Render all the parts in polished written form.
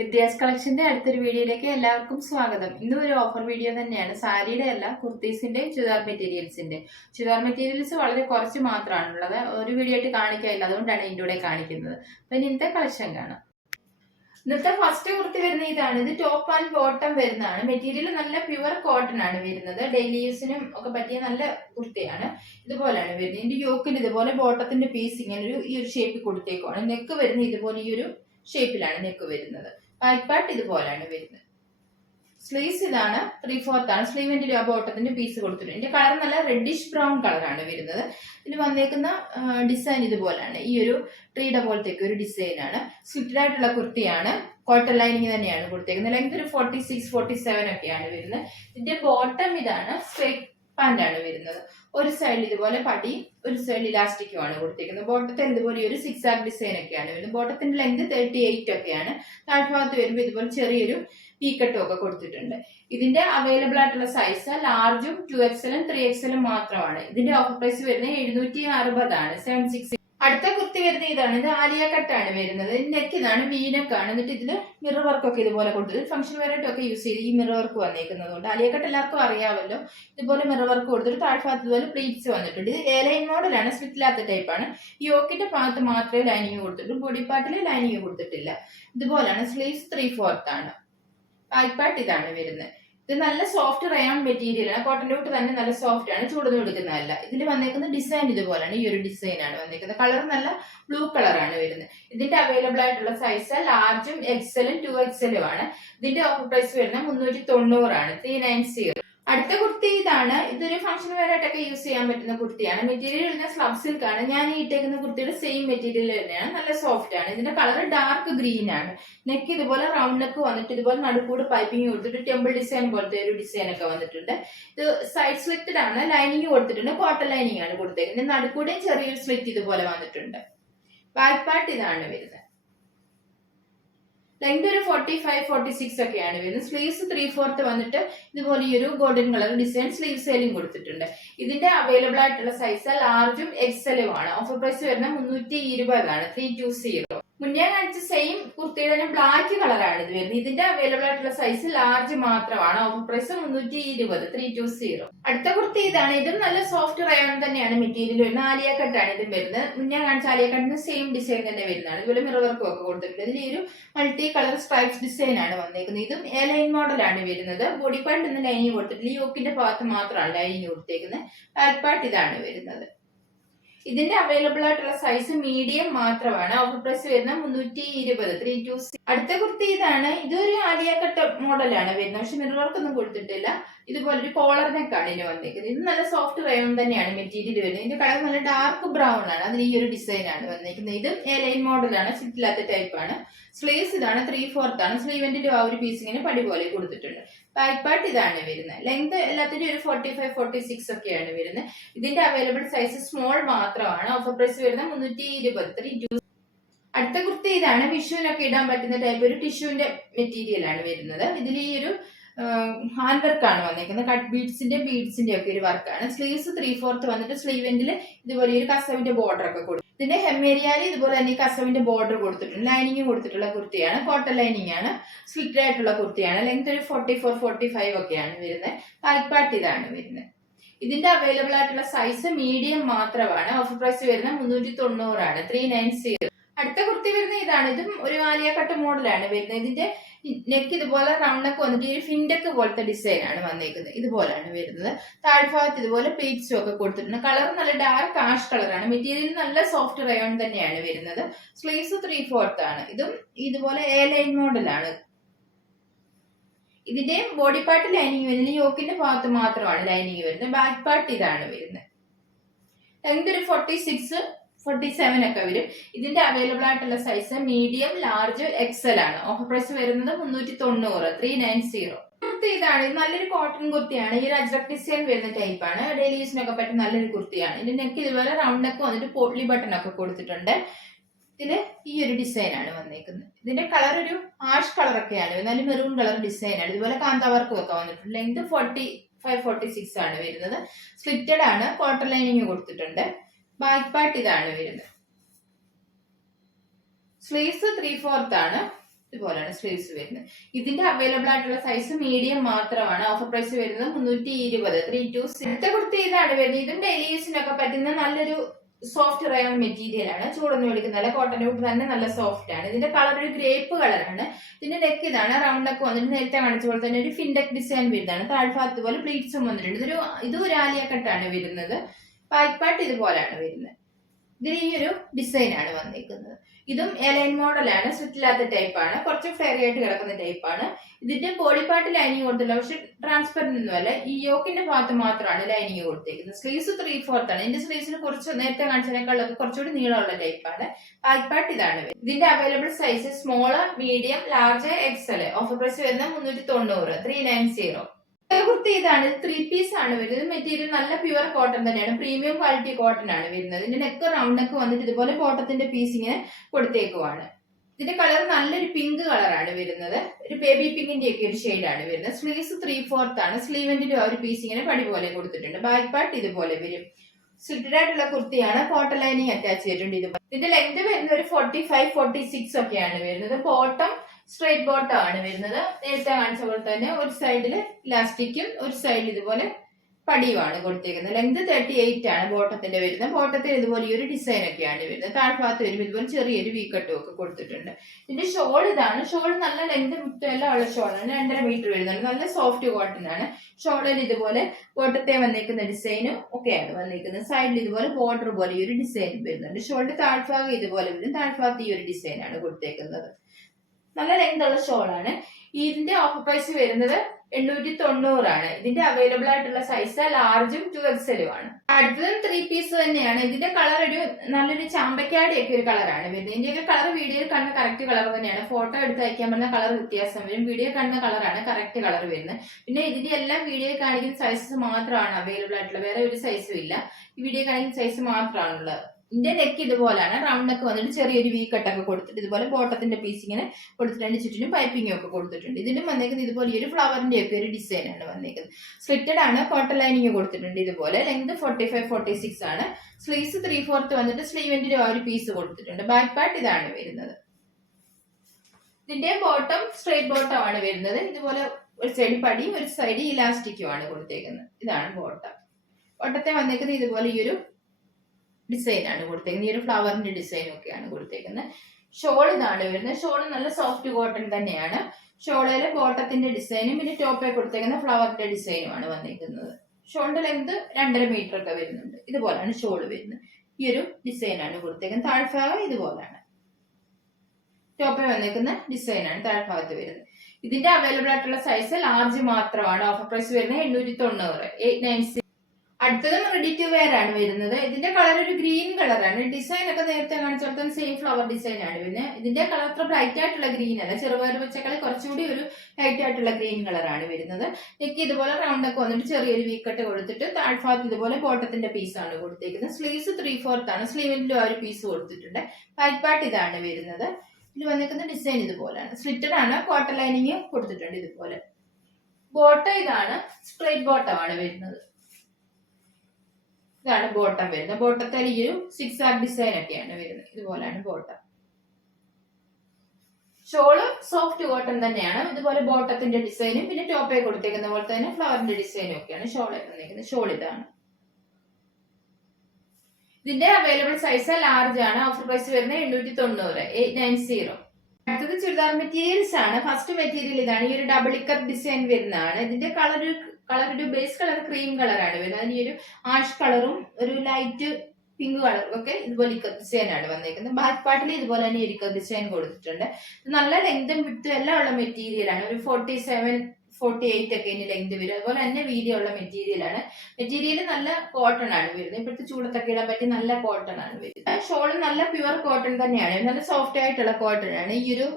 വിദ്യാസ് കളക്ഷന്റെ അടുത്തൊരു വീഡിയോയിലേക്ക് എല്ലാവർക്കും സ്വാഗതം. ഇന്നും ഒരു ഓഫർ വീഡിയോ തന്നെയാണ്. സാരിയുടെ അല്ല, കുർത്തീസിന്റെ ചുരിദാർ മെറ്റീരിയൽസിന്റെ. ചുരിദാർ മെറ്റീരിയൽസ് വളരെ കുറച്ച് മാത്രമാണുള്ളത്. ഒരു വീഡിയോ ആയിട്ട് കാണിക്കാനില്ല, അതുകൊണ്ടാണ് ഇതിൻ്റെ കൂടെ കാണിക്കുന്നത്. അപ്പൊ ഇന്നത്തെ കളക്ഷൻ കാണാം. ഇന്നത്തെ ഫസ്റ്റ് കുർത്തി വരുന്ന ഇതാണ്. ഇത് ടോപ്പ് ആൻഡ് ബോട്ടം വരുന്നതാണ്. മെറ്റീരിയൽ നല്ല പ്യുവർ കോട്ടൺ ആണ് വരുന്നത്. ഡെയിലി യൂസിനും ഒക്കെ പറ്റിയ നല്ല കുർത്തിയാണ്. ഇതുപോലെയാണ് വരുന്നത്. ഇതിന്റെ യോക്കിൽ ഇതുപോലെ ബോട്ടത്തിന്റെ പീസ് ഇങ്ങനെ ഈ ഒരു ഷേപ്പിൽ കൊടുത്തേക്കാണ്. നെക്ക് വരുന്നത് ഇതുപോലെ ഈ ഒരു ഷേപ്പിലാണ് നെക്ക് വരുന്നത്. ബാക്ക് പാർട്ട് ഇതുപോലെയാണ് വരുന്നത്. സ്ലീവ്സ് ഇതാണ് 3/4 ആണ്. സ്ലീവിന്റെ ആ ബോട്ടത്തിന്റെ പീസ് കൊടുത്തിട്ടുണ്ട്. ഇതിന്റെ കളർ നല്ല റെഡിഷ് ബ്രൗൺ കളറാണ് വരുന്നത്. ഇതിൽ വന്നേക്കുന്ന ഡിസൈൻ ഇതുപോലെയാണ്. ഈ ഒരു ട്രീയുടെ പോലത്തേക്ക് ഒരു ഡിസൈൻ ആണ്. സ്ലിറ്റഡ് ആയിട്ടുള്ള കുർത്തിയാണ്. കോട്ടൺ ലൈനിങ് തന്നെയാണ് കൊടുത്തേക്കുന്നത്. ലെങ്ത് ഒരു 46-47 ഒക്കെയാണ് വരുന്നത്. ഇതിന്റെ ബോട്ടം ഇതാണ്. സ്ട്രേറ്റ് പാന്റ് ആണ് വരുന്നത്. ഒരു സൈഡിൽ ഇതുപോലെ പടി, ഒരു സൈഡിൽ ഇലാസ്റ്റിക്കും ആണ് കൊടുത്തിരിക്കുന്നത്. ബോട്ടത്തിൽ ഇതുപോലെ ഒരു സിക്സാക് ഡിസൈൻ ഒക്കെയാണ് വരുന്നത്. ബോട്ടത്തിന്റെ ലെങ്ത് 38 ഒക്കെയാണ്. താഴ്ഭാഗത്ത് വരുമ്പോൾ ഇതുപോലെ ചെറിയൊരു പീക്കട്ടും ഒക്കെ കൊടുത്തിട്ടുണ്ട്. ഇതിന്റെ അവൈലബിൾ ആയിട്ടുള്ള സൈസ് ലാർജും 2XL 3XL മാത്രമാണ്. ഇതിന്റെ ഓഫർ പ്രൈസ് വരുന്നത് 760 ആണ്. 76. അടുത്ത കുർത്തി വരുന്ന ഇതാണ്. ഇത് ആലിയ കട്ടാണ് വരുന്നത്. നെക്ക് ഇതാണ്, വീനക്കാണ്. എന്നിട്ട് ഇതില് മിറർ വർക്ക് ഒക്കെ ഇതുപോലെ കൊടുത്തത്. ഫംഗ്ഷൻ വെയറായിട്ടൊക്കെ യൂസ് ചെയ്ത് ഈ മിറർ വർക്ക് വന്നേക്കുന്നത് കൊണ്ട് ആലിയ കട്ട് എല്ലാവർക്കും അറിയാമല്ലോ. ഇതുപോലെ മിറർ വർക്ക് കൊടുത്തിട്ട് താഴ്ഭാഗത്ത് ഇതുപോലെ പ്ലീറ്റ്സ് വന്നിട്ടുണ്ട്. ഇത് എലൈൻ മോഡലാണ്, സ്ലിറ്റ് ഇല്ലാത്ത ടൈപ്പാണ്. ഈ യോക്കിന്റെ ഭാഗത്ത് മാത്രമേ ലൈനിങ് കൊടുത്തിട്ടുള്ളൂ. ബോഡി പാർട്ടിൽ ലൈനിങ് കൊടുത്തിട്ടില്ല. ഇതുപോലാണ്. സ്ലീവ്സ് 3/4 ആണ്. ബാക്ക് പാർട്ട് ഇതാണ് വരുന്നത്. ഇത് നല്ല സോഫ്റ്റ് റയോൺ മെറ്റീരിയൽ ആണ്. കോട്ടന്റെ തൊട്ട് തന്നെ നല്ല സോഫ്റ്റ് ആണ്. ചൂടൊന്നും എടുക്കുന്നതല്ല. ഇതിൽ വന്നേക്കുന്ന ഡിസൈൻ ഇതുപോലെയാണ്. ഈ ഒരു ഡിസൈൻ ആണ് വന്നേക്കുന്നത്. കളർ നല്ല ബ്ലൂ കളറാണ് വരുന്നത്. ഇതിന്റെ അവൈലബിൾ ആയിട്ടുള്ള സൈസ് ലാർജും XL 2XL ആണ്. ഇതിന്റെ ഓഫർ പ്രൈസ് വരുന്നത് 390 ആണ്. 390. അടുത്ത കുർത്തി ഇതാണ്. ഇതൊരു ഫംഗ്ഷൻ വെയറായിട്ടൊക്കെ യൂസ് ചെയ്യാൻ പറ്റുന്ന കുർത്തിയാണ്. മെറ്റീരിയൽ വരുന്ന സ്ലബ് സിൽക്ക് ആണ്. ഞാൻ ഈ ഇട്ടേക്കുന്ന കുർത്തിയുടെ സെയിം മെറ്റീരിയൽ തന്നെയാണ്. നല്ല സോഫ്റ്റ് ആണ്. ഇതിന്റെ കളർ ഡാർക്ക് ഗ്രീൻ ആണ്. നെക്ക് ഇതുപോലെ റൗണ്ട് നെക്ക് വന്നിട്ട് ഇതുപോലെ നടുക്കൂട് പൈപ്പിംഗ് കൊടുത്തിട്ട് ടെമ്പിൾ ഡിസൈൻ പോലത്തെ ഒരു ഡിസൈൻ ഒക്കെ വന്നിട്ടുണ്ട്. ഇത് സൈഡ് സ്ലിറ്റഡ് ആണ്. ലൈനിങ് കൊടുത്തിട്ടുണ്ട്. കോട്ടൺ ലൈനിങ് ആണ് കൊടുത്തേക്കുന്നത്. നടുക്കൂടെയും ചെറിയൊരു സ്ലിറ്റ് ഇതുപോലെ വന്നിട്ടുണ്ട്. ബാക്ക് പാർട്ട് ഇതാണ് വരുന്നത്. ലെങ്ത് ഒരു 45-46 ഒക്കെയാണ് വരുന്നത്. സ്ലീവ്സ് 3/4 വന്നിട്ട് ഇതുപോലെ ഈ ഒരു ഗോൾഡൻ കളർ ഡിസൈൻ സ്ലീവ് സെയിലും കൊടുത്തിട്ടുണ്ട്. ഇതിന്റെ അവൈലബിൾ ആയിട്ടുള്ള സൈസ് ലാർജും XL ആണ്. ഓഫർ പ്രൈസ് വരുന്നത് 320 ആണ്. 320. മുന്നേ കാണിച്ച സെയിം കുർത്തിയുടെ തന്നെ ബ്ലാക്ക് കളറാണ് ഇത് വരുന്നത്. ഇതിന്റെ അവൈലബിൾ ആയിട്ടുള്ള സൈസ് ലാർജ് മാത്രമാണ്. Offer price 320. 320. അടുത്ത കുർത്തി ഇതാണ്. ഇതും നല്ല സോഫ്റ്റ് റയോൺ തന്നെയാണ് മെറ്റീരിയൽ വരുന്നത്. ആലിയ കട്ടാണ് ഇതും വരുന്നത്. മുന്നേ കാണിച്ച ആലിയ കട്ടിന് സെയിം ഡിസൈൻ തന്നെ വരുന്നതാണ്. ഇതുപോലെ മിറർ വർക്കും ഒക്കെ കൊടുത്തിട്ടുണ്ട്. ഇതിൽ ഒരു മൾട്ടി കളർ സ്ട്രൈപ്സ് ഡിസൈൻ ആണ് വന്നേക്കുന്നത്. ഇതും എലൈൻ മോഡലാണ് വരുന്നത്. ബോഡി പാർട്ട് ഇന്ന് ലൈനിങ് കൊടുത്തിട്ടില്ല. ഈ യോക്കിന്റെ ഭാഗത്ത് മാത്രമാണ് ലൈനിങ് കൊടുത്തേക്കുന്നത്. ബാക്ക് പാർട്ട് ഇതാണ് വരുന്നത്. ഇതിന്റെ അവൈലബിൾ ആയിട്ടുള്ള സൈസ് മീഡിയം മാത്രമാണ്. ഓഫർ പ്രൈസ് വരുന്നത് 320. 320. അടുത്ത കുർത്തി ഇതാണ്. ഇതൊരു ആലിയ കട്ട് മോഡലാണ് വരുന്നത്. പക്ഷെ മിറർ വർക്ക് ഒന്നും കൊടുത്തിട്ടില്ല. ഇതുപോലെ ഒരു കോളർ നെക്കാണ് ഇതിന് വന്നേക്കുന്നത്. ഇത് നല്ല സോഫ്റ്റ് റയോൺ തന്നെയാണ് മെറ്റീരിയൽ വരുന്നത്. ഇതിന്റെ കളർ നല്ല ഡാർക്ക് ബ്രൗൺ ആണ്. അതിന് ഈ ഒരു ഡിസൈൻ ആണ് വന്നേക്കുന്നത്. ഇതും എലൈൻ മോഡലാണ്, സിറ്റില്ലാത്ത ടൈപ്പ് ആണ്. സ്ലീവ്സ് ഇതാണ് 3/4 ആണ്. സ്ലീവിന്റെ ആ ഒരു പീസ് ഇങ്ങനെ പടി പോലെ കൊടുത്തിട്ടുണ്ട്. ബാക്ക് പാർട്ട് ഇതാണ് വരുന്നത്. ലെങ്ത് എല്ലാത്തിന്റെ ഒരു 45-46 ഒക്കെയാണ് വരുന്നത്. ഇതിന്റെ അവൈലബിൾ സൈസ് സ്മോൾ മാത്രമാണ്. ഓഫർ പ്രൈസ് വരുന്നത് 320. അടുത്ത കുർത്തി ഇതാണ്. വിഷുവിനൊക്കെ ഇടാൻ പറ്റുന്ന ടൈപ്പ് ഒരു ടിഷ്യൂവിന്റെ മെറ്റീരിയൽ ആണ് വരുന്നത്. ഇതിൽ ഈ ഒരു ഹാൻഡ് വർക്ക് ആണ് വന്നിരിക്കുന്നത്. കട്ട് ബീഡ്സിന്റെ ഒക്കെ ഒരു വർക്കാണ്. സ്ലീവ്സ് 3/4 വന്നിട്ട് സ്ലീവെന്റിൽ ഇതുപോലെ ഒരു കസവിന്റെ ബോർഡർ ഒക്കെ കൊടുക്കും. ഇതിന്റെ ഹെമ്മേരിയാലി ഇതുപോലെ തന്നെ ഈ കസവിന്റെ ബോർഡർ കൊടുത്തിട്ടുണ്ട്. ലൈനിങ് കൊടുത്തിട്ടുള്ള കുർത്തിയാണ്. കോട്ടൺ ലൈനിങ് ആണ്. സ്ലിറ്റ് ആയിട്ടുള്ള കുർത്തിയാണ്. ലെങ്ത് ഒരു 44-45 ഒക്കെയാണ് വരുന്നത്. ബാക്ക് പാർട്ട് ഇതാണ് വരുന്നത്. ഇതിന്റെ അവൈലബിൾ ആയിട്ടുള്ള സൈസ് മീഡിയം മാത്രമാണ്. ഓഫർ പ്രൈസ് വരുന്നത് 390 ആണ്. 390. അടുത്ത കുർത്തി വരുന്നത് ഇതാണ്. ഇതും ഒരു ആലിയ കട്ട് മോഡലാണ് വരുന്നത്. ഇതിന്റെ നെക്ക് ഇതുപോലെ റൗണ്ട് നെക്ക് വന്നിട്ട് ഈ ഫിൻഡക്ക് പോലത്തെ ഡിസൈൻ ആണ് വന്നേക്കുന്നത്. ഇതുപോലാണ് വരുന്നത്. താഴ്ഭാഗത്ത് ഇതുപോലെ പ്ലീറ്റ്സും ഒക്കെ കൊടുത്തിട്ടുണ്ട്. കളർ നല്ല ഡാർക്ക് ആഷ് കളറാണ്. മെറ്റീരിയൽ നല്ല സോഫ്റ്റ് റയോൺ തന്നെയാണ് വരുന്നത്. സ്ലീവ്സ് 3/4 ആണ്. ഇതും ഇതുപോലെ എലൈൻ മോഡലാണ്. ഇതിന്റെ ബോഡി പാർട്ട് ലൈനിങ് വരുന്നത്. യോക്കിന്റെ ഭാഗത്ത് മാത്രമാണ് ലൈനിങ് വരുന്നത്. ബാക്ക് പാർട്ട് ഇതാണ് വരുന്നത്. ലെങ്ത് ഒരു 46-47 ഒക്കെ വരും. ഇതിന്റെ അവൈലബിൾ ആയിട്ടുള്ള സൈസ് മീഡിയം, ലാർജ്, XL ആണ്. ഓഫർ പ്രൈസ് വരുന്നത് 390. 390. കുർത്തി ഇതാണ്. ഇത് നല്ലൊരു കോട്ടൺ കുർത്തിയാണ്. ഈ ഒരു അജ്രക് ഡിസൈൻ വരുന്ന ടൈപ്പാണ്. ഡെയിലി യൂസിനൊക്കെ പറ്റുന്ന നല്ലൊരു കുർത്തിയാണ്. ഇതിന്റെ നെക്ക് ഇതുപോലെ റൗണ്ട് നെക്ക് വന്നിട്ട് പോട്ട്ലി ബട്ടൺ ഒക്കെ കൊടുത്തിട്ടുണ്ട്. ഇതില് ഈ ഒരു ഡിസൈൻ ആണ് വന്നേക്കുന്നത്. ഇതിന്റെ കളർ ഒരു ആഷ് കളർ ഒക്കെയാണ്. എന്നാലും മെറൂൺ കളർ ഡിസൈൻ ആണ്. ഇതുപോലെ കാന്താവർക്കും ഒക്കെ വന്നിട്ടുണ്ട്. ലെങ്ത് 45-46 ആണ് വരുന്നത്. സ്ലിറ്റഡ് ആണ്. കോട്ടൺ ലൈനിങ് കൊടുത്തിട്ടുണ്ട്. ബാക്ക് പാർട്ട് ഇതാണ് വരുന്നത്. സ്ലീവ്സ് 3/4 ആണ്. ഇതുപോലെയാണ് സ്ലീവ്സ് വരുന്നത്. ഇതിന്റെ അവൈലബിൾ ആയിട്ടുള്ള സൈസ് മീഡിയം മാത്രമാണ്. ഓഫർ പ്രൈസ് വരുന്നത് 320. 326 കുർത്തി ഇതാണ് വരുന്നത്. ഇതും ഡെയിലി യൂസിനൊക്കെ പറ്റുന്ന നല്ലൊരു സോഫ്റ്റ് റയോൺ മെറ്റീരിയൽ ആണ്. ചൂടൊന്നും എടുക്കുന്നില്ല, കോട്ടൺ കൂട്ട് തന്നെ നല്ല സോഫ്റ്റ് ആണ്. ഇതിന്റെ കളർ ഒരു ഗ്രേപ്പ് കളറാണ്. ഇതിന്റെ നെക്ക് ഇതാണ്, റൗണ്ട് നെക്ക് വന്നിട്ട് നേരത്തെ കാണിച്ച പോലെ തന്നെ ഒരു ഫിൻഡെക് ഡിസൈൻ വരുന്നതാണ്. താഴ്ഭാഗത്ത് പോലെ പ്ലീറ്റ്സും വന്നിട്ടുണ്ട്. ഇതൊരു ആലിയ കട്ടാണ് വരുന്നത്. ബാക്ക് പാർട്ട് ഇതുപോലെയാണ് വരുന്നത്. ഇതിൽ ഈ ഒരു ഡിസൈൻ ആണ് വന്നിരിക്കുന്നത്. ഇതും എലൈൻ മോഡലാണ്, സ്വിറ്റില്ലാത്ത ടൈപ്പാണ്, കുറച്ച് ഫ്ലെയറി ആയിട്ട് കിടക്കുന്ന ടൈപ്പാണ്. ഇതിന്റെ ബോഡി പാർട്ട് ലൈനിങ് കൊടുത്തില്ല, പക്ഷെ ട്രാൻസ്പെറന്റ് ഒന്നുമല്ല. ഈ യോക്കിന്റെ ഭാഗത്ത് മാത്രമാണ് ലൈനിങ് കൊടുത്തേക്കുന്നത്. സ്ലീവ്സ് 3/4 ആണ്. ഇതിന്റെ സ്ലീവ്സിന് കുറച്ച് നേരത്തെ കാണിച്ചതിനേക്കാളൊക്കെ കുറച്ചുകൂടി നീളമുള്ള ടൈപ്പാണ്. ബാക്ക് പാർട്ട് ഇതാണ്. ഇതിന്റെ available size small, medium, large, XL. Offer price വരുന്നത് 390. 390. കുർത്തി ഇതാണ്. 3 പീസ് ആണ് വരുന്നത്. മെറ്റീരിയൽ നല്ല പ്യുവർ കോട്ടൺ തന്നെയാണ്, പ്രീമിയം ക്വാളിറ്റി കോട്ടൺ ആണ് വരുന്നത്. ഇതിന്റെ നെക്ക് റൗണ്ട് നെക്ക് വന്നിട്ട് ഇതുപോലെ ബോട്ടത്തിന്റെ പീസ് ഇങ്ങനെ കൊടുത്തേക്കുവാണ്. ഇതിന്റെ കളർ നല്ലൊരു പിങ്ക് കളറാണ് വരുന്നത്. ഒരു ബേബി പിങ്കിന്റെ ഒക്കെ ഒരു ഷെയ്ഡാണ് വരുന്നത്. സ്ലീവ്സ് 3/4 ആണ്. സ്ലീവിന്റെ ഒരു പീസ് ഇങ്ങനെ പടി പോലെ കൊടുത്തിട്ടുണ്ട്. ബാക്ക് പാർട്ട് ഇതുപോലെ വരും. സ്ലിറ്റഡ് ആയിട്ടുള്ള കുർത്തിയാണ്, കോട്ടൺ ലൈനിങ് അറ്റാച്ച് ചെയ്തിട്ടുണ്ട്. ഇതിന്റെ ലെങ്ത് വരുന്നത് ഒരു 45-46 ഒക്കെയാണ് വരുന്നത്. ബോട്ടം സ്ട്രൈറ്റ് ബോട്ടം ആണ് വരുന്നത്. നേരത്തെ കാണിച്ച പോലെ തന്നെ ഒരു സൈഡിൽ ഇലാസ്റ്റിക്കും ഒരു സൈഡിൽ ഇതുപോലെ പടിയുമാണ് കൊടുത്തേക്കുന്നത്. ലെങ്ത് 38 ആണ് ബോട്ടത്തിന്റെ വരുന്നത്. ബോട്ടത്തിൽ ഇതുപോലെ ഈ ഒരു ഡിസൈൻ ഒക്കെയാണ് വരുന്നത്. താഴ്ഭാഗത്ത് വരുമ്പോൾ ഇതുപോലെ ചെറിയൊരു വീക്കട്ടും ഒക്കെ കൊടുത്തിട്ടുണ്ട്. ഇതിന്റെ ഷോൾ ഇതാണ്. ഷോൾ നല്ല ലെങ്ത് എല്ലാം ഉള്ള ഷോളാണ്. 2.5 മീറ്റർ വരുന്നുണ്ട്. നല്ല സോഫ്റ്റ് കോട്ടൺ ആണ്. ഷോളിൽ ഇതുപോലെ ബോട്ടത്തെ വന്നിരിക്കുന്ന ഡിസൈനും ഒക്കെയാണ് വന്നിരിക്കുന്നത്. സൈഡിൽ ഇതുപോലെ ബോർഡർ പോലെ ഈ ഒരു ഡിസൈൻ വരുന്നുണ്ട്. ഷോളിന്റെ താഴ്ഭാഗം ഇതുപോലെ വരും. താഴ്ഭാഗത്ത് ഈ ഒരു ഡിസൈൻ ആണ് കൊടുത്തേക്കുന്നത്. നല്ല ലെങ്ത് ഉള്ള ഷോളാണ്. ഇതിന്റെ ഓഫർ പ്രൈസ് വരുന്നത് 890 ആണ്. ഇതിന്റെ അവൈലബിൾ ആയിട്ടുള്ള സൈസ് ലാർജും 2XL ആണ്. അടുത്തതും 3 പീസ് തന്നെയാണ്. ഇതിന്റെ കളർ ഒരു നല്ലൊരു ചാമ്പക്കാടിയൊക്കെ ഒരു കളറാണ് വരുന്നത്. ഇതിന്റെയൊക്കെ കളർ വീഡിയോയിൽ കാണുന്ന കറക്റ്റ് കളർ തന്നെയാണ്. ഫോട്ടോ എടുത്ത് അയക്കാൻ പറഞ്ഞ കളർ വ്യത്യാസം വരും. വീഡിയോ കാണുന്ന കളറാണ് കറക്റ്റ് കളർ വരുന്നത്. പിന്നെ ഇതിന്റെ എല്ലാം വീഡിയോ കാണിക്കുന്ന സൈസസ് മാത്രമാണ് അവൈലബിൾ ആയിട്ടുള്ളത്. വേറെ ഒരു സൈസും ഇല്ല. ഈ വീഡിയോ കാണിക്കുന്ന സൈസ് മാത്രമാണുള്ളത്. ഇതിന്റെ നെക്ക് ഇതുപോലാണ്. റൗണ്ട് നെക്ക് വന്നിട്ട് ചെറിയൊരു വി കട്ടൊക്കെ കൊടുത്തിട്ട് ഇതുപോലെ ബോട്ടത്തിന്റെ പീസ് ഇങ്ങനെ കൊടുത്തിട്ടുണ്ട്. ചുറ്റിനും പൈപ്പിംഗ് ഒക്കെ കൊടുത്തിട്ടുണ്ട്. ഇതിനും വന്നേക്കുന്നത് ഇതുപോലെ ഒരു ഫ്ലവറിന്റെ ഒക്കെ ഒരു ഡിസൈൻ ആണ് വന്നേക്കുന്നത്. സ്ലിറ്റഡ് ആണ്, കോട്ടൺ ലൈനിങ് കൊടുത്തിട്ടുണ്ട്. ഇതുപോലെ ലെങ്ത് 45-46 ആണ്. സ്ലീവ്സ് 3/4 വന്നിട്ട് സ്ലീവിന്റെ ഒരു പീസ് കൊടുത്തിട്ടുണ്ട്. ബാക്ക് പാർട്ട് ഇതാണ് വരുന്നത്. ഇതിന്റെ ബോട്ടം സ്ട്രൈറ്റ് ബോട്ടം ആണ് വരുന്നത്. ഇതുപോലെ ഒരു സൈഡ് പടിയും ഒരു സൈഡ് ഇലാസ്റ്റിക്കും ആണ് കൊടുത്തേക്കുന്നത്. ഇതാണ് ബോട്ടം. ബോട്ടത്തെ വന്നേക്കുന്നത് ഇതുപോലെ ഈ ഒരു ഡിസൈൻ ആണ് കൊടുത്തേക്കുന്നത്. ഈ ഒരു ഫ്ലവറിന്റെ ഡിസൈൻ ഒക്കെയാണ് കൊടുത്തേക്കുന്നത്. ഷോൾ ഇതാണ് വരുന്നത്. ഷോൾ നല്ല സോഫ്റ്റ് കോട്ടൺ തന്നെയാണ്. ഷോളിലെ ബോട്ടത്തിന്റെ ഡിസൈനും പിന്നെ ടോപ്പിൽ കൊടുത്തേക്കുന്ന ഫ്ലവറിന്റെ ഡിസൈനുമാണ് വന്നിരിക്കുന്നത്. ഷോളിന്റെ ലെങ്ത് 2.5 മീറ്റർ ഒക്കെ വരുന്നുണ്ട്. ഇതുപോലാണ് ഷോൾ വരുന്നത്. ഈ ഒരു ഡിസൈൻ ആണ് കൊടുത്തേക്കുന്നത്. താഴ്ഭാഗം ഇതുപോലാണ്. ടോപ്പിൽ വന്നിരിക്കുന്ന ഡിസൈൻ ആണ് താഴ്ഭാഗത്ത് വരുന്നത്. ഇതിന്റെ അവൈലബിൾ ആയിട്ടുള്ള സൈസ് ലാർജ് മാത്രമാണ്. ഓഫർ പ്രൈസ് വരുന്നത് 890. 890. അടുത്തതും റെഡി ടു വെയർ ആണ് വരുന്നത്. ഇതിന്റെ കളർ ഒരു ഗ്രീൻ കളറാണ്. ഡിസൈൻ ഒക്കെ നേരത്തെ കാണിച്ചിടത്തും സെയിം ഫ്ലവർ ഡിസൈൻ ആണ് വരുന്നത്. ഇതിന്റെ കളർ അത്ര ബ്രൈറ്റ് ആയിട്ടുള്ള ഗ്രീൻ അല്ല, ചെറുപയർ പച്ചക്കളി കുറച്ചുകൂടി ഒരു ലൈറ്റ് ആയിട്ടുള്ള ഗ്രീൻ കളറാണ് വരുന്നത്. നെക്ക് ഇതുപോലെ റൗണ്ട് ഒക്കെ വന്നിട്ട് ചെറിയൊരു വീക്കട്ട് കൊടുത്തിട്ട് താഴ്ഭാഗത്ത് ഇതുപോലെ ബോട്ടത്തിന്റെ പീസാണ് കൊടുത്തേക്കുന്നത്. സ്ലീവ്സ് 3/4 ആണ്. സ്ലീവിന്റെ ഒരു പീസ് കൊടുത്തിട്ടുണ്ട്. ബാക്ക് പാർട്ട് ഇതാണ് വരുന്നത്. ഇതിൽ വന്നിരിക്കുന്ന ഡിസൈൻ ഇതുപോലെയാണ്. സ്ലിറ്റഡ് ആണ്, കോട്ടൺ ലൈനിങ് കൊടുത്തിട്ടുണ്ട്. ഇതുപോലെ ബോട്ടം ഇതാണ്. സ്ട്രൈറ്റ് ബോട്ടം ആണ് വരുന്നത്. ഇതാണ് ബോട്ടം വരുന്നത്. ബോട്ടത്തിൽ ഈ ഒരു 6 ആർ ഡിസൈൻ ഒക്കെയാണ് വരുന്നത്. ഇതുപോലെയാണ് ബോട്ടം. ഷോള് സോഫ്റ്റ് കോട്ടൺ തന്നെയാണ്. ഇതുപോലെ ബോട്ടത്തിന്റെ ഡിസൈനും പിന്നെ ടോപ്പേ കൊടുത്തേക്കുന്ന പോലെ തന്നെ ഫ്ലവറിന്റെ ഡിസൈനും ഒക്കെയാണ് ഷോൾ വന്നിരിക്കുന്നത്. ഷോൾ ഇതാണ്. ഇതിന്റെ അവൈലബിൾ സൈസ് ലാർജ് ആണ്. ഓഫർ പ്രൈസ് വരുന്നത് 890. 890. അടുത്തത് ചുരിദാർ മെറ്റീരിയൽസ് ആണ്. ഫസ്റ്റ് മെറ്റീരിയൽ ഇതാണ്. ഈ ഒരു ഡബിൾ ഇക്കർ ഡിസൈൻ വരുന്നതാണ്. ഇതിന്റെ കളർ ഒരു ബേസ് കളർ ക്രീം കളറാണ് വരുന്നത്. അതിന് ഒരു ആഷ് കളറും ഒരു ലൈറ്റ് പിങ്ക് കളറും ഒക്കെ ഇതുപോലെ ഇക്കർ ഡിസൈൻ ആണ് വന്നേക്കുന്നത്. ബാക്ക് പാർട്ടിൽ ഇതുപോലെ തന്നെ ഇരിക്കർ ഡിസൈൻ കൊടുത്തിട്ടുണ്ട്. നല്ല ലെങ്തും വിട്ടും എല്ലാം ഉള്ള മെറ്റീരിയൽ ആണ്. ഒരു 47-48 ഒക്കെ ഇനി ലെങ്ത് വരും. അതുപോലെ തന്നെ വീതി ഉള്ള മെറ്റീരിയൽ ആണ്. മെറ്റീരിയൽ നല്ല കോട്ടൺ ആണ് വരുന്നത്. ഇപ്പോഴത്തെ ചൂടത്തൊക്കെ ഇടാൻ പറ്റി നല്ല കോട്ടൺ ആണ് വരുന്നത്. ഷോൾ നല്ല പ്യുവർ കോട്ടൺ തന്നെയാണ്. നല്ല സോഫ്റ്റ് ആയിട്ടുള്ള കോട്ടൺ ആണ്. ഈ ഒരു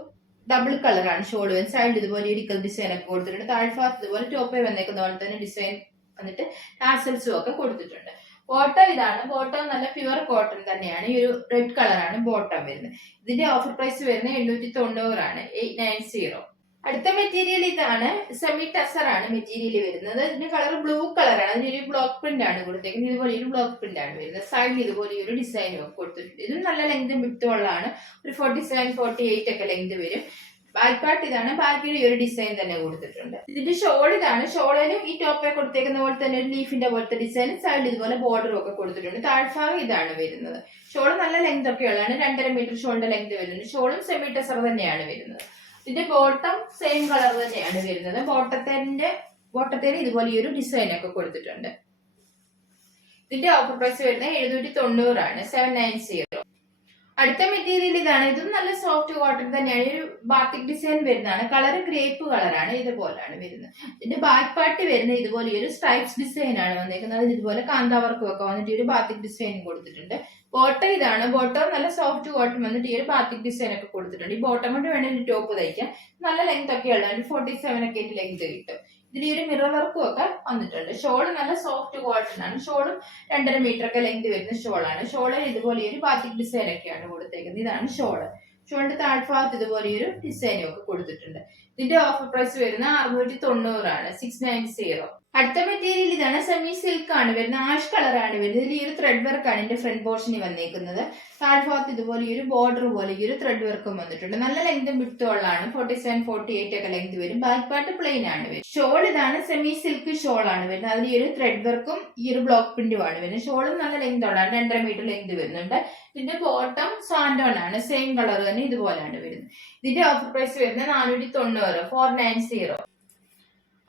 ഡബിൾ കളറാണ് ഷോൾ വരുന്നത്. സൈഡിൽ ഇതുപോലെ ഇരിക്കൽ ഡിസൈൻ ഒക്കെ കൊടുത്തിട്ടുണ്ട്. താഴ്ഭാഗത്ത് ഇതുപോലെ ടോപ്പേ വന്നേക്കുന്ന പോലെ തന്നെ ഡിസൈൻ വന്നിട്ട് ടാസൽസും ഒക്കെ കൊടുത്തിട്ടുണ്ട്. ബോട്ടം ഇതാണ്. ബോട്ടം നല്ല പ്യുവർ കോട്ടൺ തന്നെയാണ്. ഈ ഒരു റെഡ് കളറാണ് ബോട്ടം വരുന്നത്. ഇതിന്റെ ഓഫർ പ്രൈസ് വരുന്നത് 890 ആണ്. 890. അടുത്ത മെറ്റീരിയൽ ഇതാണ്. സെമി ടസർ ആണ് മെറ്റീരിയൽ വരുന്നത്. ഇതിന്റെ കളർ ബ്ലൂ കളറാണ്. അതിനൊരു ബ്ലോക്ക് പ്രിന്റ് ആണ് കൊടുത്തേക്കുന്നത്. ഇതുപോലെ ഒരു ബ്ലോക്ക് പ്രിന്റ് ആണ് വരുന്നത്. സൈഡിൽ ഇതുപോലെ ഒരു ഡിസൈനും ഒക്കെ കൊടുത്തിട്ടുണ്ട്. ഇതും നല്ല ലെങ്തും വിട്ടുള്ളതാണ്. ഒരു 47-48 ഒക്കെ ലെങ്ത് വരും. ബാക്ക് പാർട്ട് ഇതാണ്, ബാക്കിയുടെ ഈ ഒരു ഡിസൈൻ തന്നെ കൊടുത്തിട്ടുണ്ട്. ഇതിന്റെ ഷോൾ ഇതാണ്. ഷോളിലും ഈ ടോപ്പെ കൊടുത്തേക്കുന്ന പോലെ തന്നെ ഒരു ലീഫിന്റെ പോലത്തെ ഡിസൈൻ, സൈഡിൽ ഇതുപോലെ ബോർഡറും ഒക്കെ കൊടുത്തിട്ടുണ്ട്. താഴ്ഭാഗം ഇതാണ് വരുന്നത്. ഷോൾ നല്ല ലെങ്ത് ഒക്കെ ഉള്ളതാണ്, 2.5 മീറ്റർ ഷോളിന്റെ ലെങ്ത് വരുന്നുണ്ട്. ഷോളും സെമി ടെസർ തന്നെയാണ് വരുന്നത്. ഇതിന്റെ ബോട്ടം സെയിം കളർ തന്നെയാണ് വരുന്നത്. ബോട്ടത്തേന് ഇതുപോലെ ഈ ഒരു ഡിസൈൻ ഒക്കെ കൊടുത്തിട്ടുണ്ട്. ഇതിന്റെ ഓഫർ പ്രൈസ് വരുന്നത് 790 ആണ്, 790. അടുത്ത മെറ്റീരിയൽ ഇതാണ്. ഇതും നല്ല സോഫ്റ്റ് കോട്ടൺ തന്നെയാണ്. ഒരു ബാത്തിക് ഡിസൈൻ വരുന്നതാണ്. കളർ ഗ്രേപ്പ് കളറാണ്, ഇതുപോലാണ് വരുന്നത്. ഇതിന്റെ ബാക്ക് പാർട്ട് വരുന്നത് ഇതുപോലെ ഒരു സ്ട്രൈപ്സ് ഡിസൈൻ ആണ് വന്നിരിക്കുന്നത്. അതിന് ഇതുപോലെ കാന്താവർക്കും ഒക്കെ വന്നിട്ട് ഒരു ബാത്തിക് ഡിസൈൻ കൊടുത്തിട്ടുണ്ട്. ബോട്ടം ഇതാണ്. ബോട്ടം നല്ല സോഫ്റ്റ് കോട്ടൺ വന്നിട്ട് ഈ ഒരു ബാത്തിക് ഡിസൈൻ ഒക്കെ കൊടുത്തിട്ടുണ്ട്. ഈ ബോട്ടം കൊണ്ട് വേണമെങ്കിൽ ടോപ്പ് തയ്ക്കാം. നല്ല ലെങ്ത് ഒക്കെ ഉള്ളതാണ്, 47 ഒക്കെ ലെങ്ത് കിട്ടും. ഇതിൽ ഒരു മിറർ വർക്കും ഒക്കെ വന്നിട്ടുണ്ട്. ഷോള് നല്ല സോഫ്റ്റ് കോട്ടൺ ആണ്. ഷോളും 2.5 മീറ്റർ ഒക്കെ ലെങ്ത് വരുന്ന ഷോളാണ്. ഷോളിൽ ഇതുപോലെ ഒരു ബാത്തിക് ഡിസൈൻ ഒക്കെയാണ് കൊടുത്തേക്കുന്നത്. ഇതാണ് ഷോള്. ഷോളിന്റെ താഴ്ഭാഗത്ത് ഇതുപോലെ ഒരു ഡിസൈനും ഒക്കെ കൊടുത്തിട്ടുണ്ട്. ഇതിന്റെ ഓഫർ പ്രൈസ് വരുന്നത് 690 ആണ്, 690. അടുത്ത മെറ്റീരിയൽ ഇതാണ്. സെമി സിൽക്ക് ആണ് വരുന്നത്. ആഷ് കളർ ആണ് വരുന്നത്. ഇതിൽ ഈ ഒരു ത്രെഡ് വർക്ക് ആണ് ഇതിന്റെ ഫ്രണ്ട് പോർഷനിൽ വന്നേക്കുന്നത്. താഴ്ഭാഗത്ത് ഇതുപോലെ ഈ ഒരു ബോർഡർ പോലെ ഈ ഒരു ത്രെഡ് വർക്കും വന്നിട്ടുണ്ട്. നല്ല ലെങ്തും വിട്ടുള്ളതാണ്, 47, 48 ഒക്കെ ലെങ്ത് വരും. ബാക്ക് പാർട്ട് പ്ലെയിൻ ആണ് വരുന്നത്. ഷോൾ ഇതാണ്. സെമി സിൽക്ക് ഷോൾ ആണ് വരുന്നത്. അതിൽ ഈ ഒരു ത്രെഡ് വർക്കും ഈ ഒരു ബ്ലോക്ക് പ്രിന്റും ആണ് വരുന്നത്. ഷോളും നല്ല ലെങ്ത് ഉള്ളതാണ്, 2.5 മീറ്റർ ലെങ്ത് വരുന്നുണ്ട്. ഇതിന്റെ ബോട്ടം സാൻഡോൺ ആണ്, സെയിം കളർ തന്നെ ഇതുപോലെയാണ് വരുന്നത്. ഇതിന്റെ ഓഫർ പ്രൈസ് വരുന്നത് 490, 490.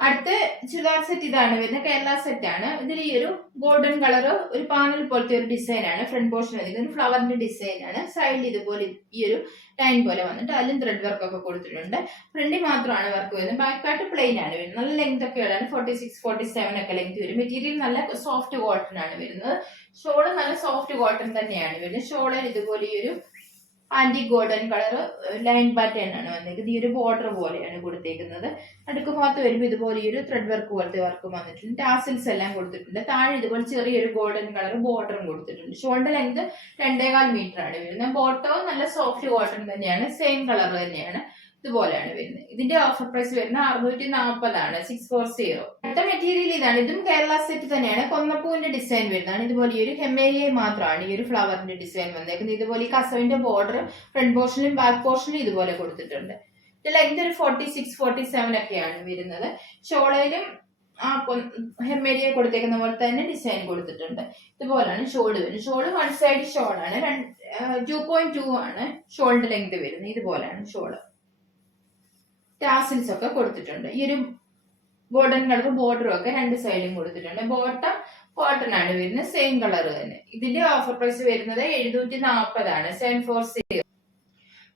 അടുത്ത ചുരിദാർ സെറ്റ് ഇതാണ് വരുന്നത്. കേരള സെറ്റ് ആണ്. ഇതിൽ ഈ ഒരു ഗോൾഡൻ കളർ ഒരു പാനൽ പോലത്തെ ഒരു ഡിസൈൻ ആണ്. ഫ്രണ്ട് പോർഷൻ ഒരു ഫ്ലവറിന്റെ ഡിസൈൻ ആണ്. സൈഡിൽ ഇതുപോലെ ഈ ഒരു ലൈൻ പോലെ വന്നിട്ട് അതിലും ത്രെഡ് വർക്ക് ഒക്കെ കൊടുത്തിട്ടുണ്ട്. ഫ്രണ്ടിൽ മാത്രമാണ് വർക്ക് വരുന്നത്. ബാക്ക് പാർട്ട് പ്ലെയിൻ ആണ് വരുന്നത്. നല്ല ലെങ്ത് ഒക്കെ ഉള്ളതാണ്, 46, 47 ഒക്കെ ലെങ്ത് വരും. മെറ്റീരിയൽ നല്ല സോഫ്റ്റ് കോട്ടൺ ആണ് വരുന്നത്. ഷോള് നല്ല സോഫ്റ്റ് കോട്ടൺ തന്നെയാണ് വരുന്നത്. ഷോളിൽ ഇതുപോലെ ഈ ഒരു ആന്റി ഗോൾഡൻ കളർ ലൈൻ പാറ്റേൺ ആണ് വന്നിരിക്കുന്നത്. ഈ ഒരു ബോർഡർ പോലെയാണ് കൊടുത്തേക്കുന്നത്. അടുക്ക് ഭാഗത്ത് വരുമ്പോൾ ഇതുപോലെ ഈ ഒരു ത്രെഡ് വർക്ക് പോലത്തെ വർക്ക് വന്നിട്ടുണ്ട്. ടാസിൽസ് എല്ലാം കൊടുത്തിട്ടുണ്ട്. താഴെ ഇതുപോലെ ചെറിയൊരു ഗോൾഡൻ കളർ ബോർഡറും കൊടുത്തിട്ടുണ്ട്. ഷോൾഡർ ലെങ്ത് 2.25 മീറ്റർ ആണ് വരുന്നത്. ബോട്ടവും നല്ല സോഫ്റ്റ് കോട്ടൺ തന്നെയാണ്, സെയിം കളർ തന്നെയാണ്, ഇതുപോലെയാണ് വരുന്നത്. ഇതിന്റെ ഓഫർ പ്രൈസ് വരുന്നത് 640 ആണ്, 640. അടുത്ത മെറ്റീരിയൽ ഇതാണ്. ഇതും കേരള സെറ്റ് തന്നെയാണ്. കൊന്നപ്പൂവിന്റെ ഡിസൈൻ വരുന്നതാണ്. ഇതുപോലെ ഈ ഒരു ഹെമേലിയ മാത്രമാണ് ഈ ഒരു ഫ്ലവറിന്റെ ഡിസൈൻ വന്നേക്കുന്നത്. ഇതുപോലെ ഈ കസവിന്റെ ബോർഡർ ഫ്രണ്ട് പോർഷനിലും ബാക്ക് പോർഷനിലും ഇതുപോലെ കൊടുത്തിട്ടുണ്ട്. ലെങ്ത് ഒരു 46, 47 ഒക്കെയാണ് വരുന്നത്. ഷോളയിലും ഹെമേലിയ കൊടുത്തേക്കുന്ന പോലെ തന്നെ ഡിസൈൻ കൊടുത്തിട്ടുണ്ട്. ഇതുപോലാണ് ഷോള് വരുന്നത്. ഷോള് 1 സൈഡ് ഷോളാണ്, 2.2 ആണ് ഷോളിന്റെ ലെങ്ത് വരുന്നത്. ഇതുപോലാണ് ഷോള്. ടാസിൽസ് ഒക്കെ കൊടുത്തിട്ടുണ്ട്. ഈ ഒരു ഗോൾഡൻ കളർ ബോർഡറും ഒക്കെ 2 സൈഡിലും കൊടുത്തിട്ടുണ്ട്. ബോട്ടം കോട്ടൺ ആണ് വരുന്നത്, സെയിം കളർ തന്നെ. ഇതിന്റെ ഓഫർ പ്രൈസ് വരുന്നത് 740 ആണ്, 740.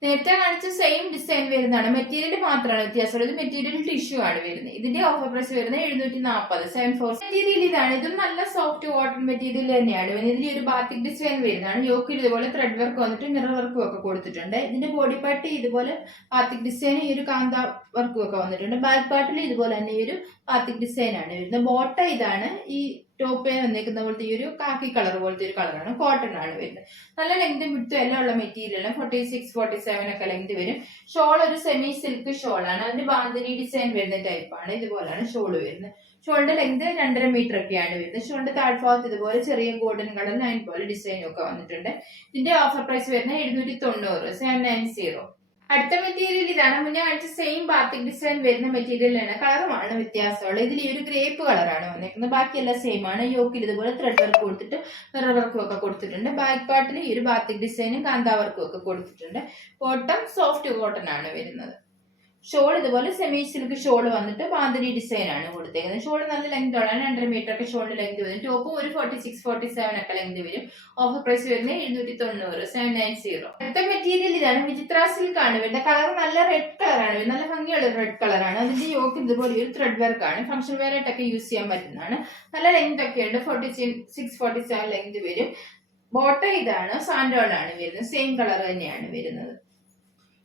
നേരത്തെ കാണിച്ച സെയിം ഡിസൈൻ വരുന്നതാണ്. മെറ്റീരിയൽ മാത്രമാണ് വ്യത്യാസമുള്ളത്. മെറ്റീരിയൽ ടിഷ്യൂ ആണ് വരുന്നത്. ഇതിന്റെ ഓഫർ പ്രൈസ് വരുന്നത് 740, 740. മെറ്റീരിയൽ ഇതാണ്. ഇതും നല്ല സോഫ്റ്റ് കോട്ടൺ മെറ്റീരിയൽ തന്നെയാണ് വരുന്നത്. ഇതിൽ ഒരു ബാത്തിക് ഡിസൈൻ വരുന്നതാണ്. യോക്കിൽ ഇതുപോലെ ത്രെഡ് വർക്ക് വന്നിട്ട് മിറർ വർക്കും ഒക്കെ കൊടുത്തിട്ടുണ്ട്. ഇതിന്റെ ബോഡി പാർട്ട് ഇതുപോലെ ബാത്തിക് ഡിസൈൻ ഈ ഒരു കാന്ത വർക്കും ഒക്കെ വന്നിട്ടുണ്ട്. ബാക്ക് പാർട്ടിൽ ഇതുപോലെ തന്നെ ഈ ഒരു ബാത്തിക് ഡിസൈൻ ആണ് വരുന്നത്. ബോട്ട ഇതാണ്. ഈ ടോപ്പ് വന്നേക്കുന്ന പോലത്തെ ഈ ഒരു കാക്കി കളർ പോലത്തെ ഒരു കളറാണ്, കോട്ടൺ ആണ് വരുന്നത്. നല്ല ലെങ്ത് വിട്ടും എല്ലാം ഉള്ള മെറ്റീരിയലാണ്. 46, 47 ഒക്കെ ലെങ്ത് വരും. ഷോൾ ഒരു സെമി സിൽക്ക് ഷോൾ ആണ്. അതിന്റെ ബാന്തിനി ഡിസൈൻ വരുന്ന ടൈപ്പാണ്. ഇതുപോലാണ് ഷോള് വരുന്നത്. ഷോളിന്റെ ലെങ്ത് 2.5 മീറ്റർ ഒക്കെയാണ് വരുന്നത്. ഷോളിന്റെ താഴ്ഭാഗത്ത് ഇതുപോലെ ചെറിയ ഗോൾഡൻ കളർ ലൈൻ പോലെ ഡിസൈനും ഒക്കെ വന്നിട്ടുണ്ട്. ഇതിന്റെ ഓഫർ പ്രൈസ് വരുന്നത് 790, 790. അടുത്ത മെറ്റീരിയൽ ഇതാണ്. മുന്നേ കാണിച്ച സെയിം ബാത്തിക് ഡിസൈൻ വരുന്ന മെറ്റീരിയലാണ്. കളറുമാണ് വ്യത്യാസമുള്ളത്. ഇതിൽ ഈ ഒരു ഗ്രേപ്പ് കളറാണ് വന്നിരിക്കുന്നത്. ബാക്കിയെല്ലാം സെയിം ആണ്. യോക്കിൽ ഇതുപോലെ ത്രെഡ് വർക്ക് കൊടുത്തിട്ട് മിറർ വർക്കും ഒക്കെ കൊടുത്തിട്ടുണ്ട്. ബാക്ക് പാർട്ടിൽ ഈ ഒരു ബാത്തിക് ഡിസൈനും കാന്താ വർക്കും ഒക്കെ കൊടുത്തിട്ടുണ്ട്. ബോട്ടം സോഫ്റ്റ് കോട്ടൺ ആണ് വരുന്നത്. ഷോൾ ഇതുപോലെ സെമി സിൽക്ക് ഷോൾ വന്നിട്ട് ബാന്തിനി ഡിസൈൻ ആണ് കൊടുത്തേക്കുന്നത്. ഷോൾ നല്ല ലെങ്ത് ആണ്, 2.5 മീറ്റർ ഒക്കെ ഷോളിന്റെ ലെങ്ത് വരും. ടോപ്പും ഒരു 46, 47 ഒക്കെ ലെങ്ത് വരും. ഓഫർ പ്രൈസ് വരുന്നത് 790, 790. അടുത്ത മെറ്റീരിയൽ ഇതാണ്. വിചിത്ര സിൽക്ക് ആണ് വരുന്നത്. കളർ നല്ല റെഡ് കളറാണ് വരുന്നത്. നല്ല ഭംഗിയുള്ള റെഡ് കളറാണ്. അതിന്റെ യോക്ക് ഇതുപോലെ ഒരു ത്രെഡ് വർക്ക് ആണ്. ഫംഗ്ഷൻ വെയർ ആയിട്ടൊക്കെ യൂസ് ചെയ്യാൻ പറ്റുന്നതാണ്. നല്ല ലെങ്ത് ഒക്കെ ഉണ്ട്, 46, 47 ലെങ്ത് വരും. ബോട്ടം ഇതാണ്. സാൻഡോൺ ആണ് വരുന്നത്. സെയിം കളർ തന്നെയാണ് വരുന്നത്.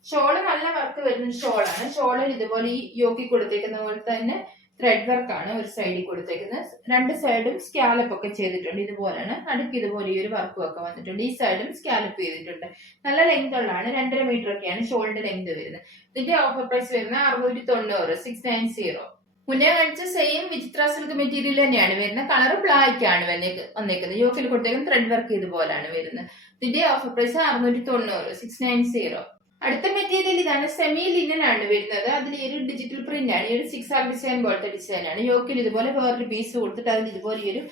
ഷോള് നല്ല വർക്ക് വരുന്ന ഷോളാണ്. ഷോളിൽ ഇതുപോലെ ഈ യോക്കി കൊടുത്തേക്കുന്ന പോലെ തന്നെ ത്രെഡ് വർക്കാണ് ഒരു സൈഡിൽ കൊടുത്തേക്കുന്നത്. 2 സൈഡും സ്കാലപ്പ് ഒക്കെ ചെയ്തിട്ടുണ്ട്. ഇതുപോലെയാണ്. നടുക്ക് ഇതുപോലെ ഈ ഒരു വർക്കും ഒക്കെ വന്നിട്ടുണ്ട്. ഈ സൈഡും സ്കാലപ്പ് ചെയ്തിട്ടുണ്ട്. നല്ല ലെങ്ത് ഉള്ളതാണ്, 2.5 മീറ്റർ ഒക്കെയാണ് ഷോളിന്റെ ലെങ്ത് വരുന്നത്. ഇതിന്റെ ഓഫർ പ്രൈസ് വരുന്നത് 690, 690. മുന്നേ കാണിച്ച സെയിം വിചിത്ര സിൽക്ക് മെറ്റീരിയൽ തന്നെയാണ് വരുന്നത്. കളർ ബ്ലാക്ക് ആണ് വന്നേക്കുന്നത്. യോക്കിൽ കൊടുത്തേക്കുന്ന ത്രെഡ് വർക്ക് ഇതുപോലാണ് വരുന്നത്. ഇതിന്റെ ഓഫർ പ്രൈസ് 690, 690. അടുത്ത മെറ്റീരിയൽ ഇതാണ്, സെമി ലിനൻ ആണ് വരുന്നത്. അതിൽ ഒരു ഡിജിറ്റൽ പ്രിന്റ് ആണ്. ഈ ഒരു 6R ഡിസൈൻ പോലത്തെ ഡിസൈൻ ആണ്. യോക്കിൽ ഇതുപോലെ വേറൊരു പീസ് കൊടുത്തിട്ട് അതിൽ ഇതുപോലെ ഈ ഒരു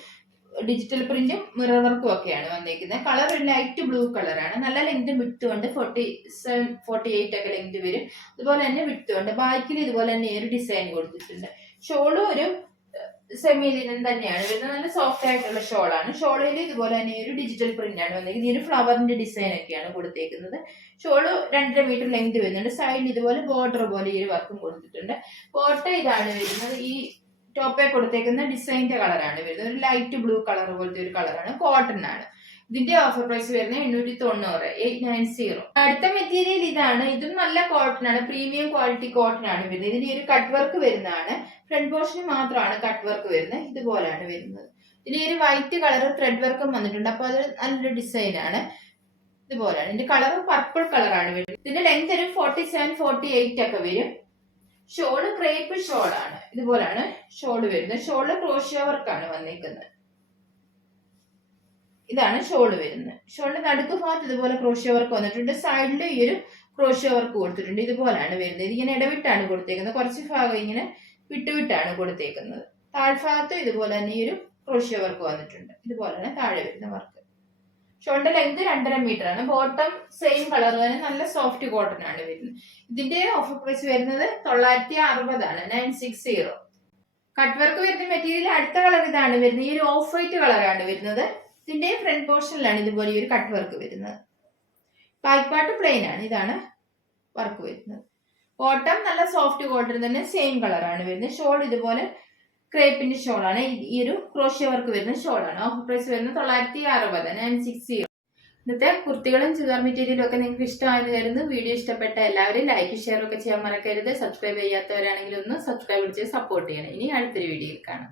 ഡിജിറ്റൽ പ്രിന്റും മിറർ വർക്കും ഒക്കെയാണ് വന്നേക്കുന്നത്. കളർ ഒരു ലൈറ്റ് ബ്ലൂ കളറാണ്. നല്ല ലെങ്ത് വിട്ടുകൊണ്ട് 47-48 ഒക്കെ ലെങ്ത് വരും. അതുപോലെ തന്നെ വിട്ടുകൊണ്ട് ബാക്കിൽ ഇതുപോലെ തന്നെ ഒരു ഡിസൈൻ കൊടുത്തിട്ടുണ്ട്. ഷോളും ഒരു സെമി ലിനൻ തന്നെയാണ് വരുന്നത്. നല്ല സോഫ്റ്റ് ആയിട്ടുള്ള ഷോളാണ്. ഷോളിൽ ഇതുപോലെ തന്നെ ഒരു ഡിജിറ്റൽ പ്രിന്റ് ആണ് വന്നിരിക്കുന്നത്. ഈ ഒരു ഫ്ലവറിന്റെ ഡിസൈൻ ഒക്കെയാണ് കൊടുത്തേക്കുന്നത്. ഷോള് 2.5 മീറ്റർ ലെങ്ത് വരുന്നുണ്ട്. സൈഡിൽ ഇതുപോലെ ബോർഡർ പോലെ ഈ ഒരു വർക്കും കൊടുത്തിട്ടുണ്ട്. കോട്ട ഇതാണ് വരുന്നത്. ഈ ടോപ്പേ കൊടുത്തേക്കുന്ന ഡിസൈനിന്റെ കളറാണ് വരുന്നത്. ഒരു ലൈറ്റ് ബ്ലൂ കളർ പോലത്തെ ഒരു കളറാണ്. കോട്ടൺ ആണ്. ഇതിന്റെ ഓഫർ പ്രൈസ് വരുന്നത് 890, 890. അടുത്ത മെറ്റീരിയൽ ഇതാണ്. ഇതും നല്ല കോട്ടൺ ആണ്. പ്രീമിയം ക്വാളിറ്റി കോട്ടൺ ആണ് വരുന്നത്. ഇതിന് ഒരു കട്ട് വർക്ക് വരുന്നതാണ്. ഫ്രണ്ട് പോർഷന് മാത്രമാണ് കട്ട് വർക്ക് വരുന്നത്. ഇതുപോലെയാണ് വരുന്നത്. ഇതിന് ഒരു വൈറ്റ് കളർ ത്രെഡ് വർക്കും വന്നിട്ടുണ്ട്. അപ്പൊ അത് നല്ലൊരു ഡിസൈൻ ആണ്. ഇതുപോലെയാണ്. ഇതിന്റെ കളർ പർപ്പിൾ കളറാണ് വരുന്നത്. ഇതിന്റെ ലെങ്ത് ഒരു 47-48 ഒക്കെ വരും. ഷോള് ക്രേപ്പ് ഷോളാണ്. ഇതുപോലാണ് ഷോള് വരുന്നത്. ഷോള് ക്രോഷ്യോ വർക്കാണ് വന്നിരിക്കുന്നത്. ഇതാണ് ഷോള് വരുന്നത്. ഷോളിന്റെ നടുക്ക് ഭാഗത്ത് ഇതുപോലെ ക്രോഷ്യോ വർക്ക് വന്നിട്ടുണ്ട്. സൈഡിൽ ഈ ഒരു ക്രോഷ്യോ വർക്ക് കൊടുത്തിട്ടുണ്ട്. ഇതുപോലാണ് വരുന്നത്. ഇതിങ്ങനെ ഇടവിട്ടാണ് കൊടുത്തേക്കുന്നത്. കുറച്ച് ഭാഗം ഇങ്ങനെ വിട്ടുവിട്ടാണ് കൊടുത്തേക്കുന്നത്. താഴ്ഭാഗത്തും ഇതുപോലെ തന്നെ ഈ ഒരു ക്രോഷ്യോ വർക്ക് വന്നിട്ടുണ്ട്. ഇതുപോലെയാണ് താഴെ വരുന്ന വർക്ക്. ഷോളിന്റെ ലെങ്ത് 2.5 മീറ്റർ ആണ്. ബോട്ടം സെയിം കളർ തന്നെ നല്ല സോഫ്റ്റ് കോട്ടൺ ആണ് വരുന്നത്. ഇതിന്റെ ഓഫർ പ്രൈസ് വരുന്നത് 960 ആണ്, 960. കട്ട് വർക്ക് വരുന്ന മെറ്റീരിയൽ അടുത്ത കളർ ഇതാണ് വരുന്നത്. ഈ ഒരു ഓഫ് വൈറ്റ് കളറാണ് വരുന്നത്. ഇതിന്റെ ഫ്രണ്ട് പോർഷനിലാണ് ഇതുപോലെ ഈ ഒരു കട്ട് വർക്ക് വരുന്നത്. ബാക്ക് പാർട്ട് പ്ലെയിൻ ആണ്. ഇതാണ് വർക്ക് വരുന്നത്. ബോട്ടം നല്ല സോഫ്റ്റ് കോട്ടൺ തന്നെ സെയിം കളറാണ് വരുന്നത്. ഷോൾ ഇതുപോലെ ക്രേപ്പിന്റെ ഷോളാണ്. ഈ ഒരു ക്രോഷ്യോ വർക്ക് വരുന്ന ഷോളാണ്. ഓഫർ പ്രൈസ് വരുന്നത് 960, 960. ഇന്നത്തെ കുർത്തികളും ചുരിദാർ മെറ്റീരിയലും ഒക്കെ നിങ്ങൾക്ക് ഇഷ്ടമായെന്ന് കരുതുന്നു. വീഡിയോ ഇഷ്ടപ്പെട്ട എല്ലാവരും ലൈക്ക് ഷെയർ ഒക്കെ ചെയ്യാൻ മറക്കരുത്. സബ്സ്ക്രൈബ് ചെയ്യാത്തവരാണെങ്കിൽ ഒന്ന് സബ്സ്ക്രൈബ് ചെയ്ത് സപ്പോർട്ട് ചെയ്യണം. ഇനി അടുത്തൊരു വീഡിയോയിൽ കാണാം.